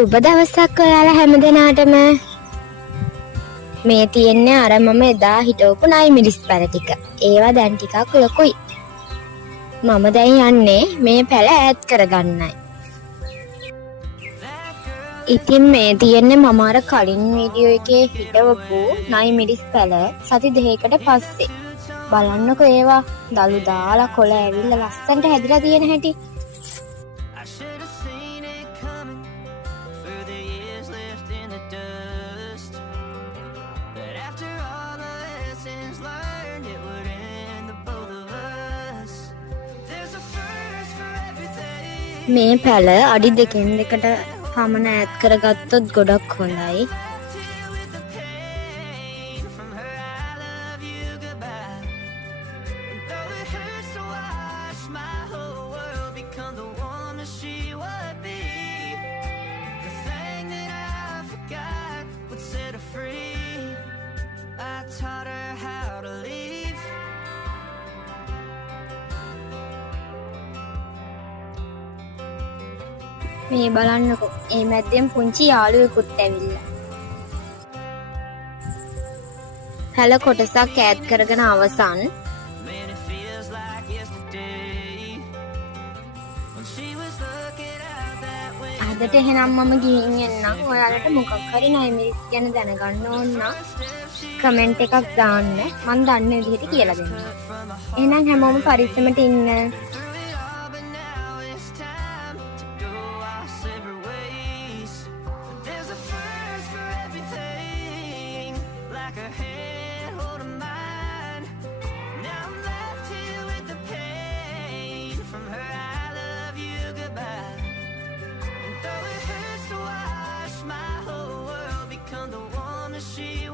සුබ දවසක් ඔයාලා හැමදෙනාටම. මේ තියෙන්නේ අර මම එදා හිටවපු නයි මිරිස් පැල ටික. ඒවා දැන් ටිකක් ලොකුයි. මම දැන් යන්නේ මේ පැල ඈඩ් කරගන්නයි. ඉතින් මේ තියෙන්නේ මම අර කලින් වීඩියෝ එකේ හිටවපු නයි මිරිස් පැල සති දෙකකට පස්සේ. බලන්නකෝ ඒවා දළු දාලා කොළ ඇවිල්ලා ලස්සනට හැදිලා තියෙන හැටි. මේ පැල අඩි 2කට පමණ ඈඩ් කරගත්තොත් ගොඩක් හොඳයි. මේ බලන්නකෝ මේ මැද්දෙන් පුංචි යාළුවෙකුත් ඇවිල්ලා. පැල කොටසක් ඈඩ් කරගෙන අවසන්. අදට එහෙනම් මම ගිහින් එන්නම්. ඔයාලට මොකක් හරි නයි මිරිස් ගැන දැනගන්න ඕන නම් කමෙන්ට් එකක් දාන්න. මම දන්න විදිහට කියලා දෙන්නම්. එහෙනම් හැමෝම පරිස්සමට ඉන්න. She